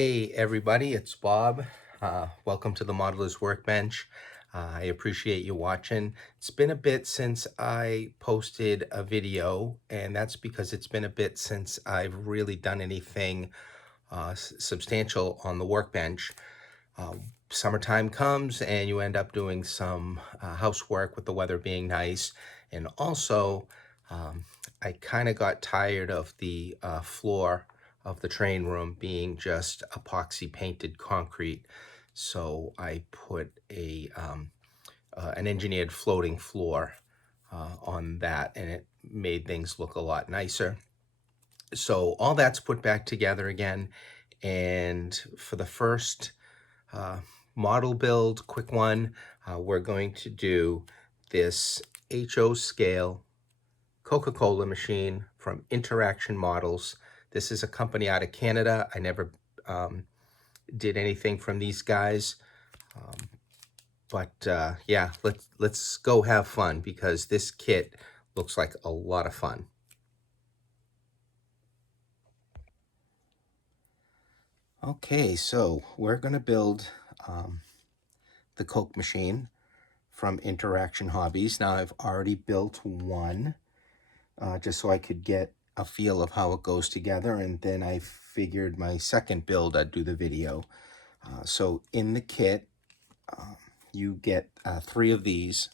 Hey everybody, it's Bob. Welcome to the Modeler's Workbench. I appreciate you watching. It's been a bit since I posted a video, and that's because it's been a bit since I've really done anything substantial on the workbench. Summertime comes and you end up doing some housework with the weather being nice. And also, I kind of got tired of the floor of the train room being just epoxy painted concrete. So I put an engineered floating floor on that, and it made things look a lot nicer. So all that's put back together again. And for the first model build, quick one, we're going to do this HO scale Coca-Cola machine from Interaction Models. This is a company out of Canada. I never did anything from these guys. Yeah, let's go have fun because this kit looks like a lot of fun. Okay, so we're going to build the Coke machine from Interaction Hobbies. Now I've already built one just so I could get a feel of how it goes together, and then I figured my second build I'd do the video. So in the kit you get 3 of these,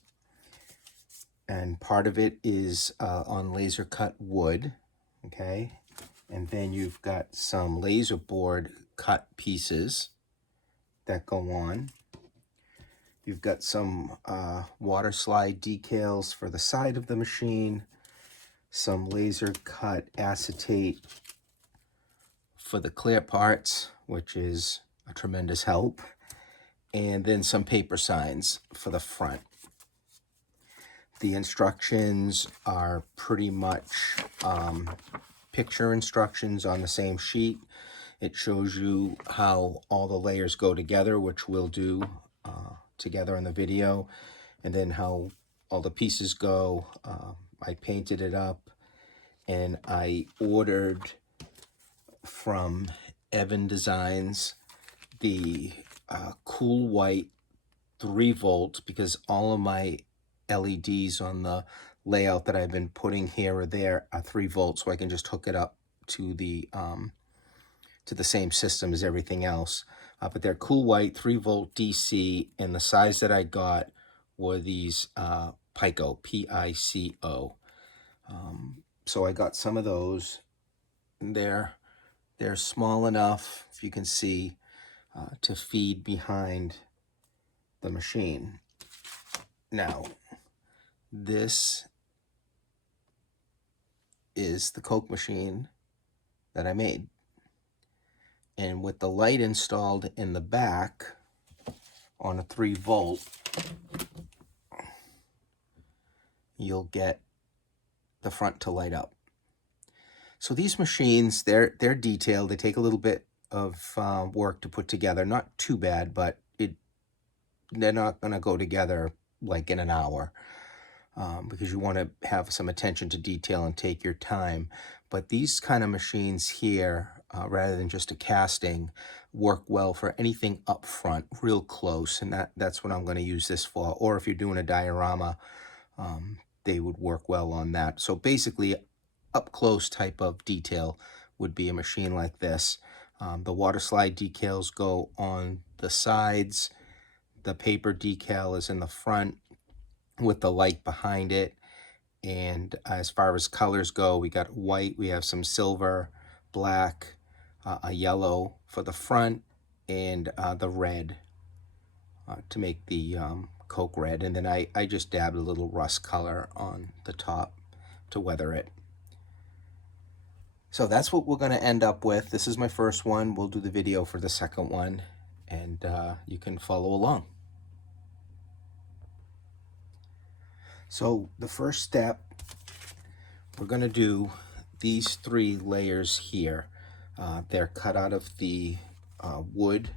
and part of it is on laser cut wood, okay, and then you've got some laser board cut pieces that go on. You've got some water slide decals for the side of the machine, some laser cut acetate for the clear parts, which is a tremendous help, and then some paper signs for the front. The instructions are pretty much picture instructions on the same sheet. It shows you how all the layers go together, which we'll do together in the video, and then how all the pieces go. I painted it up, and I ordered from Evan Designs the cool white 3-volt, because all of my LEDs on the layout that I've been putting here or there are 3-volt, so I can just hook it up to the same system as everything else. But they're cool white 3-volt DC, and the size that I got were these Pico, P-I-C-O. So I got some of those. They're small enough, if you can see, to feed behind the machine. Now, this is the Coke machine that I made. And with the light installed in the back on a 3-volt, you'll get the front to light up. So these machines, they're detailed. They take a little bit of work to put together. Not too bad, but they're not going to go together like in an hour, because you want to have some attention to detail and take your time. But these kind of machines here, rather than just a casting, work well for anything up front, real close, and that's what I'm going to use this for. Or if you're doing a diorama, they would work well on that. So basically, up close type of detail would be a machine like this. The water slide decals go on the sides. The paper decal is in the front with the light behind it. And as far as colors go, we got white, we have some silver, black, a yellow for the front, and the red to make the Coke red. And then I just dabbed a little rust color on the top to weather it. So that's what we're going to end up with. This is my first one. We'll do the video for the second one, and you can follow along. So the first step, we're going to do these 3 layers here. They're cut out of the wood.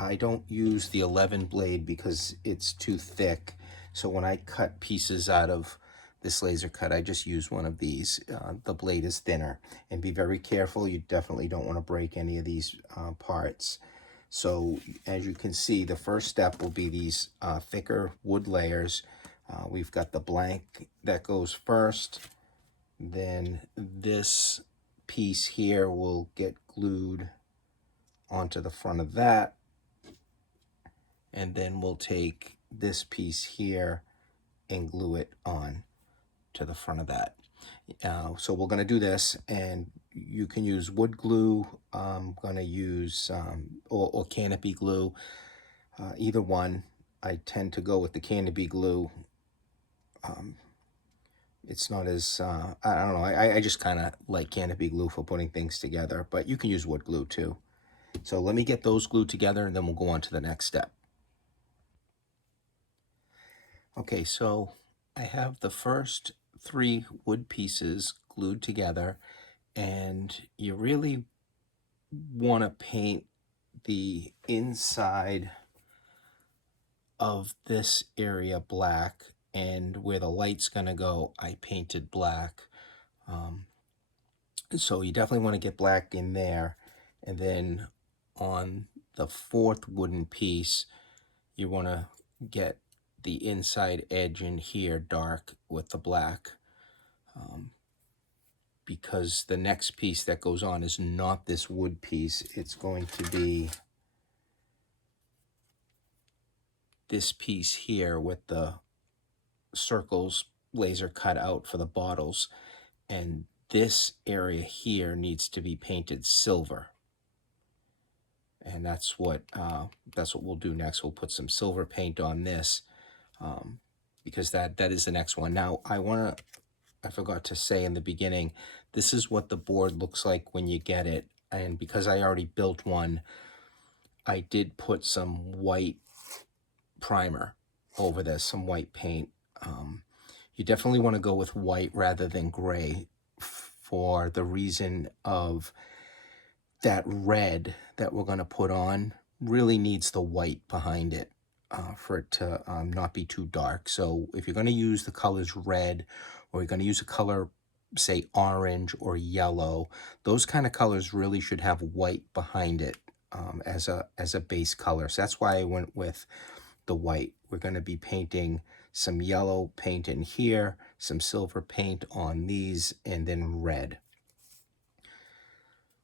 I don't use the 11 blade because it's too thick. So when I cut pieces out of this laser cut, I just use one of these. The blade is thinner, and be very careful. You definitely don't want to break any of these parts. So as you can see, the first step will be these thicker wood layers. We've got the blank that goes first. Then this piece here will get glued onto the front of that. And then we'll take this piece here and glue it on to the front of that. So we're going to do this, and you can use wood glue. I'm going to use or canopy glue, either one. I tend to go with the canopy glue. It's not as, I don't know, I just kind of like canopy glue for putting things together, but you can use wood glue too. So let me get those glued together, and then we'll go on to the next step. Okay, so I have the first 3 wood pieces glued together, and you really want to paint the inside of this area black, and where the light's going to go, I painted black. So you definitely want to get black in there, and then on the 4th wooden piece, you want to get the inside edge in here dark with the black, because the next piece that goes on is not this wood piece. It's going to be this piece here with the circles laser cut out for the bottles, and this area here needs to be painted silver. And that's what we'll do next. We'll put some silver paint on this, because that is the next one. Now I forgot to say in the beginning, this is what the board looks like when you get it. And because I already built one, I did put some white primer over this, some white paint. You definitely want to go with white rather than gray, for the reason of that red that we're going to put on really needs the white behind it for it to not be too dark. So if you're going to use the colors red, or you're going to use a color, say orange or yellow, those kind of colors really should have white behind it as a base color. So that's why I went with the white. We're going to be painting some yellow paint in here, some silver paint on these, and then red.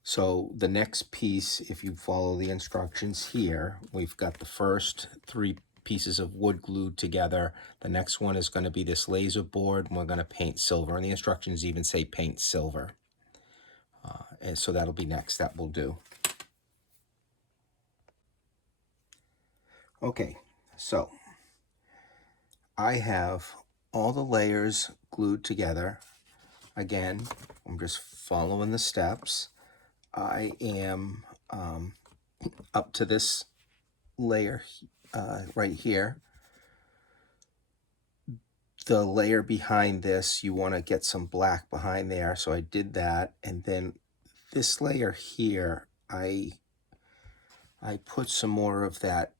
So the next piece, if you follow the instructions here, we've got the first 3 pieces of wood glued together. The next one is going to be this laser board, and we're going to paint silver. And the instructions even say paint silver. And so that'll be next. That will do. Okay, so I have all the layers glued together. Again, I'm just following the steps. I am up to this layer right here. The layer behind this, you want to get some black behind there, so I did that. And then this layer here, I put some more of that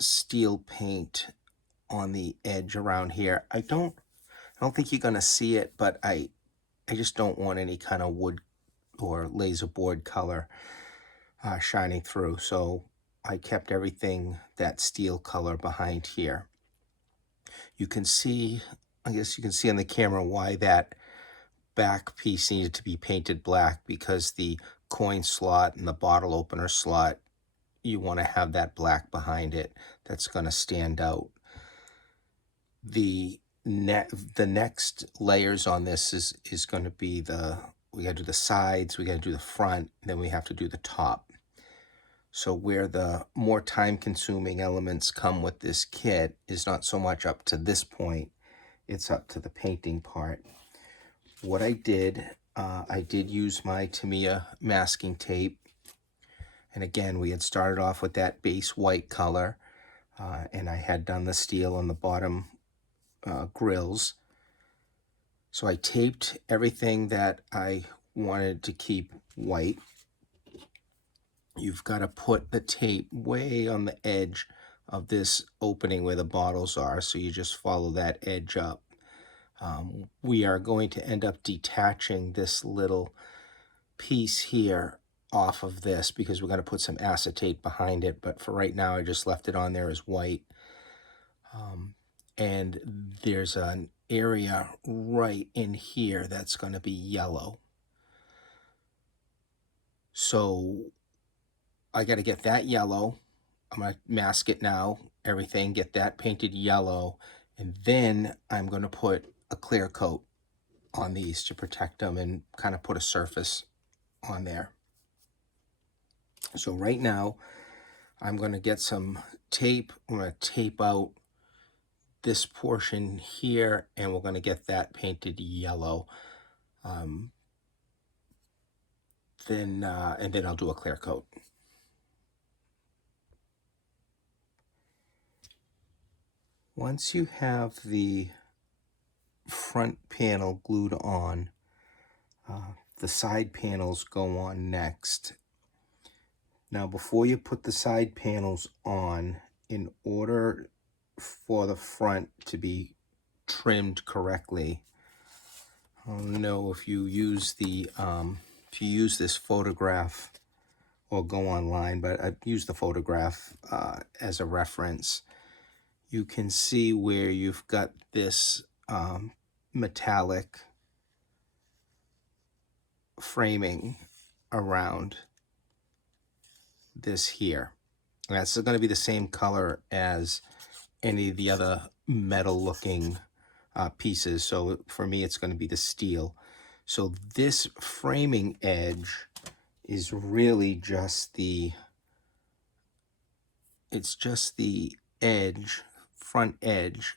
steel paint on the edge around here. I don't think you're going to see it, but I just don't want any kind of wood or laser board color shining through. So I kept everything that steel color behind here. You can see, I guess you can see on the camera why that back piece needed to be painted black, because the coin slot and the bottle opener slot, you want to have that black behind it. That's going to stand out. The next layers on this is going to be we got to do the sides, we got to do the front, then we have to do the top. So where the more time-consuming elements come with this kit is not so much up to this point, it's up to the painting part. What I did use my Tamiya masking tape. And again, we had started off with that base white color, and I had done the steel on the bottom grills. So I taped everything that I wanted to keep white. You've got to put the tape way on the edge of this opening where the bottles are, so you just follow that edge up. We are going to end up detaching this little piece here off of this because we're going to put some acetate behind it, but for right now I just left it on there as white. And there's an area right in here that's going to be yellow. So I got to get that yellow. I'm going to mask it now, everything, get that painted yellow, and then I'm going to put a clear coat on these to protect them and kind of put a surface on there. So right now, I'm going to get some tape. I'm going to tape out this portion here, and we're going to get that painted yellow. And then I'll do a clear coat. Once you have the front panel glued on, the side panels go on next. Now, before you put the side panels on, in order for the front to be trimmed correctly, I don't know if you use this photograph or go online, but I've used the photograph as a reference. You can see where you've got this metallic framing around this here. And that's going to be the same color as any of the other metal looking pieces. So for me, it's going to be the steel. So this framing edge is really just the edge, front edge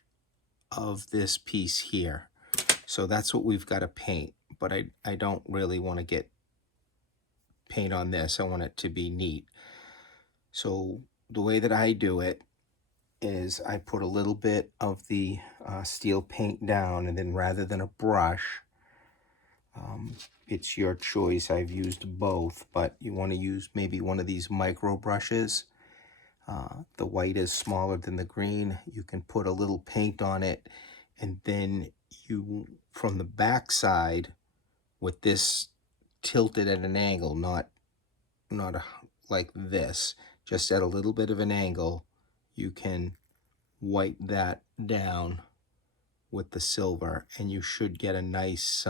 of this piece here. So that's what we've got to paint, but I don't really want to get paint on this. I want it to be neat. So the way that I do it is I put a little bit of the steel paint down, and then rather than a brush, it's your choice. I've used both, but you want to use maybe one of these micro brushes. The white is smaller than the green. You can put a little paint on it, and then you, from the back side, with this tilted at an angle, not like this, just at a little bit of an angle, you can wipe that down with the silver, and you should get a nice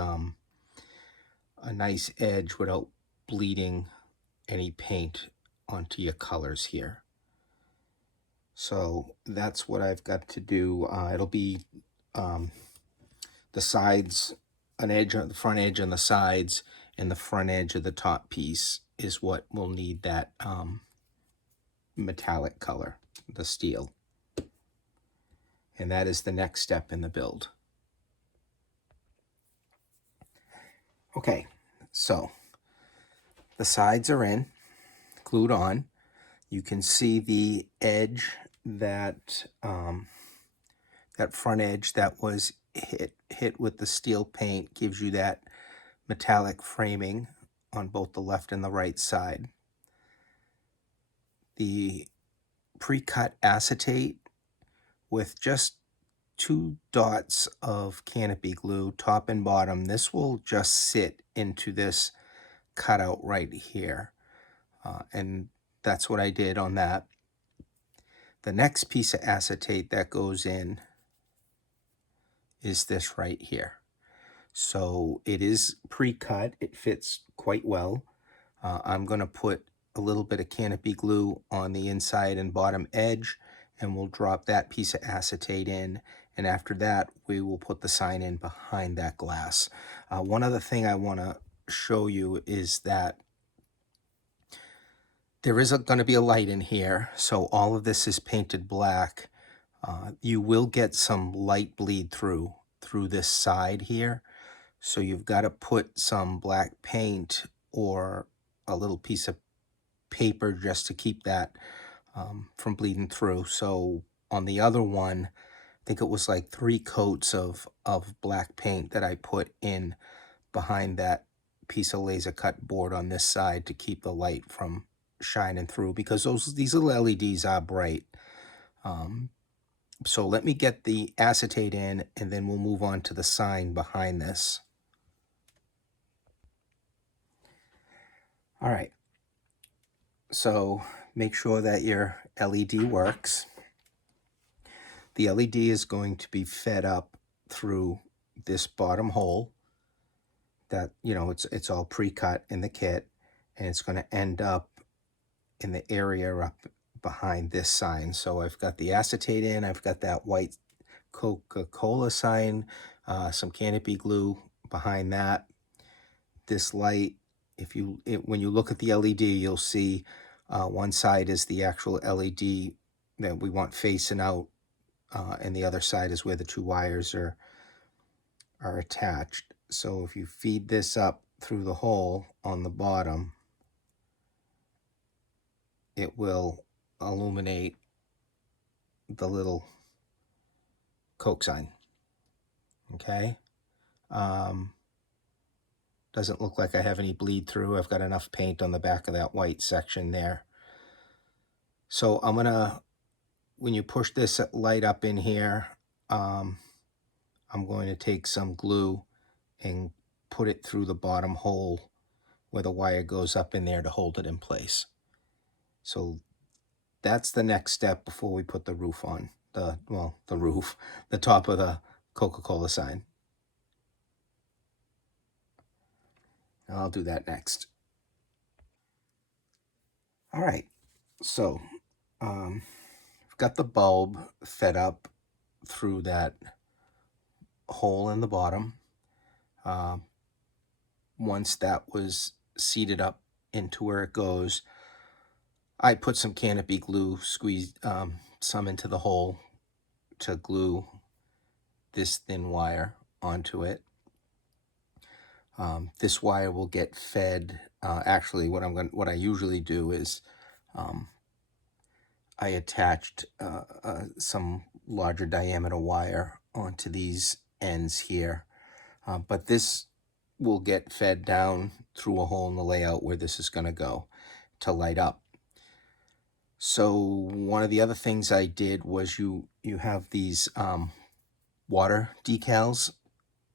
edge without bleeding any paint onto your colors here. So that's what I've got to do. It'll be the sides, an edge on the front edge on the sides, and the front edge of the top piece is what will need that metallic color, the steel. And that is the next step in the build. Okay, so the sides are in, glued on. You can see the edge that that front edge that was hit with the steel paint gives you that metallic framing on both the left and the right side. The pre-cut acetate with just 2 dots of canopy glue, top and bottom, this will just sit into this cutout right here. And that's what I did on that. The next piece of acetate that goes in is this right here. So it is pre-cut. It fits quite well. I'm going to put a little bit of canopy glue on the inside and bottom edge, and we'll drop that piece of acetate in. And after that, we will put the sign in behind that glass. One other thing I want to show you is that there is going to be a light in here, so all of this is painted black. You will get some light bleed through this side here, so you've got to put some black paint or a little piece of paper just to keep that from bleeding through. So on the other one, I think it was like 3 coats of black paint that I put in behind that piece of laser cut board on this side to keep the light from shining through, because these little LEDs are bright. So let me get the acetate in, and then we'll move on to the sign behind this. All right, so make sure that your LED works. The LED is going to be fed up through this bottom hole that, it's all pre-cut in the kit, and it's going to end up in the area up behind this sign. So I've got the acetate in, I've got that white Coca-Cola sign, some canopy glue behind that. This light, when you look at the LED, you'll see one side is the actual LED that we want facing out, and the other side is where the two wires are attached. So if you feed this up through the hole on the bottom, it will illuminate the little Coke sign. Okay. Doesn't look like I have any bleed through. I've got enough paint on the back of that white section there. So I'm gonna, when you push this light up in here, I'm going to take some glue and put it through the bottom hole where the wire goes up in there to hold it in place. So that's the next step before we put the roof on, the roof, the top of the Coca-Cola sign. I'll do that next. All right, so I've got the bulb fed up through that hole in the bottom. Once that was seated up into where it goes, I put some canopy glue, squeezed some into the hole to glue this thin wire onto it. This wire will get fed. Actually, what I usually do is I attached some larger diameter wire onto these ends here, but this will get fed down through a hole in the layout where this is going to go to light up. So one of the other things I did was you have these water decals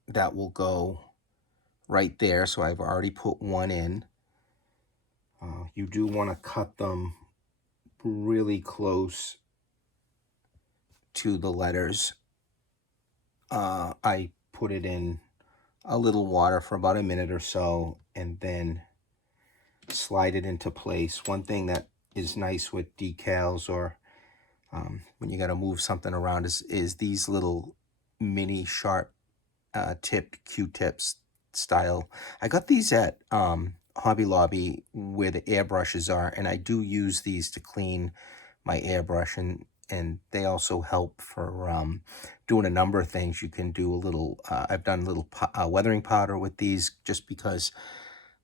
that will go right there. So I've already put one in. You do want to cut them really close to the letters. I put it in a little water for about a minute or so and then slide it into place. One thing that is nice with decals, or when you got to move something around, is these little mini sharp tipped Q-tips style. I got these at Hobby Lobby where the airbrushes are, and I do use these to clean my airbrush, and they also help for doing a number of things. You can do a little, I've done a little weathering powder with these just because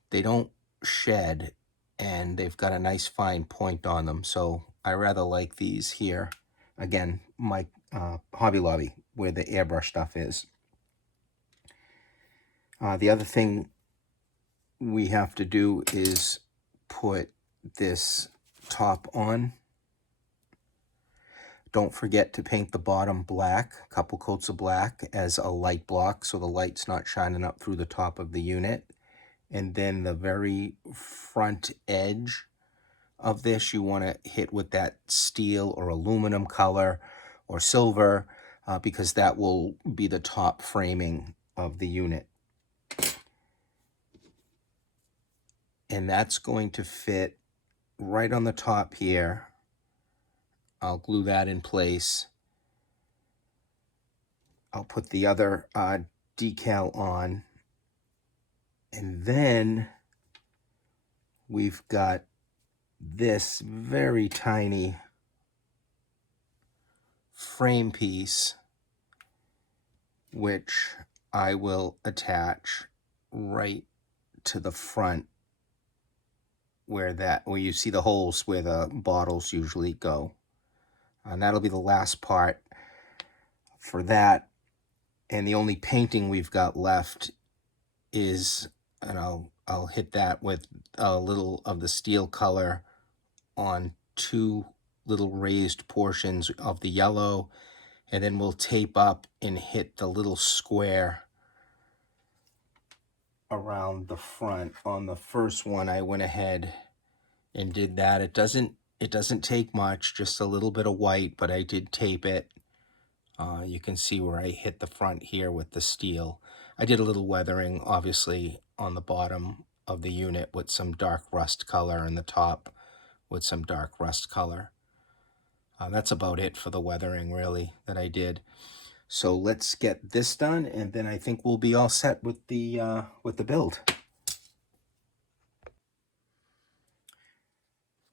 they don't shed and they've got a nice fine point on them. So I rather like these here. Again, my Hobby Lobby where the airbrush stuff is. The other thing we have to do is put this top on. Don't forget to paint the bottom black, a couple coats of black as a light block so the light's not shining up through the top of the unit. And then the very front edge of this you want to hit with that steel or aluminum color or silver, because that will be the top framing of the unit. And that's going to fit right on the top here. I'll glue that in place. I'll put the other decal on. And then we've got this very tiny frame piece, which I will attach right to the front where you see the holes where the bottles usually go. And that'll be the last part for that. And the only painting we've got left is, and I'll hit that with a little of the steel color on two little raised portions of the yellow, and then we'll tape up and hit the little square around the front. On the first one, I went ahead and did that. It doesn't take much, just a little bit of white, but I did tape it. You can see where I hit the front here with the steel. I did a little weathering, obviously, on the bottom of the unit with some dark rust color, and the top with some dark rust color. That's about it for the weathering, really, that I did. So let's get this done, and then I think we'll be all set with the build.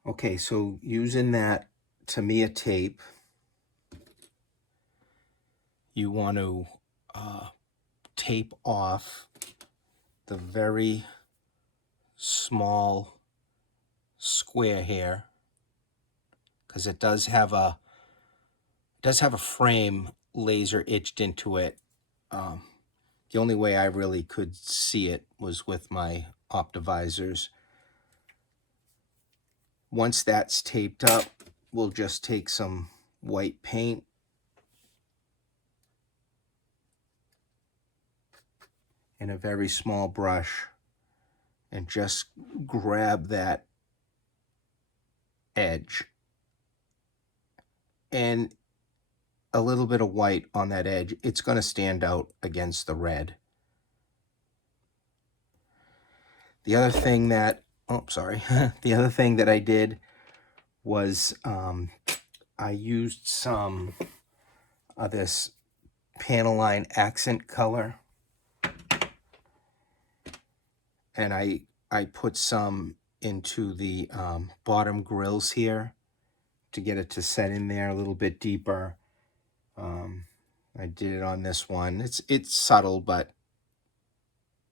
Okay, so using that Tamiya tape, you want to tape off the very small square here, because it does have a frame laser etched into it. The only way I really could see it was with my optivisors. Once that's taped up, we'll just take some white paint and a very small brush and just grab that edge and a little bit of white on that edge. It's going to stand out against the red. The other thing that, the other thing that I did was I used some of this Panaline accent color, and I put some into the bottom grills here to get it to set in there a little bit deeper. I did it on this one. It's subtle, but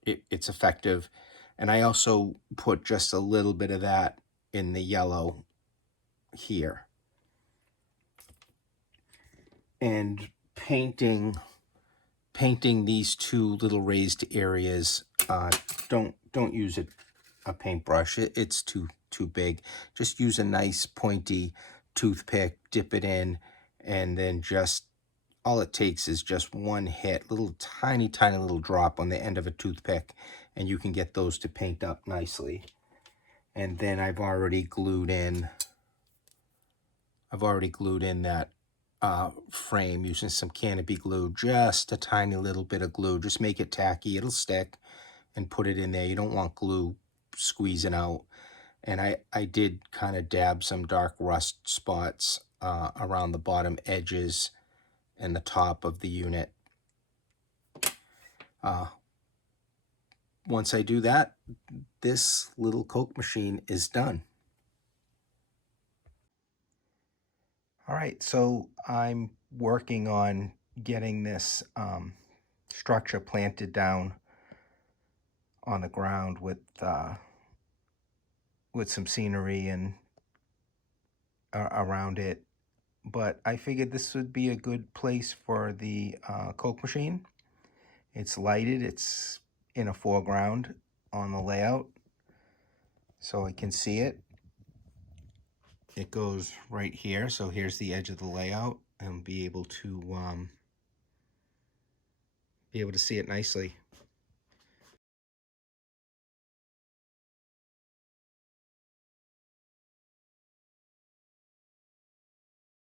it's effective. And I also put just a little bit of that in the yellow here. And painting these two little raised areas, don't use a paintbrush. It's too big. Just use a nice pointy toothpick, dip it in, and then just all it takes is just one hit, little tiny little drop on the end of a toothpick, and you can get those to paint up nicely. And then I've already glued in that frame using some canopy glue, just a tiny little bit of glue. Just make it tacky, it'll stick, and put it in there. You don't want glue squeezing out. And I did kind of dab some dark rust spots around the bottom edges and the top of the unit. Once I do that, this little Coke machine is done. All right, so I'm working on getting this structure planted down on the ground with some scenery and around it. But I figured this would be a good place for the Coke machine. It's lighted, it's in a foreground on the layout, so I can see it. It goes right here, so here's the edge of the layout, and be able to see it nicely.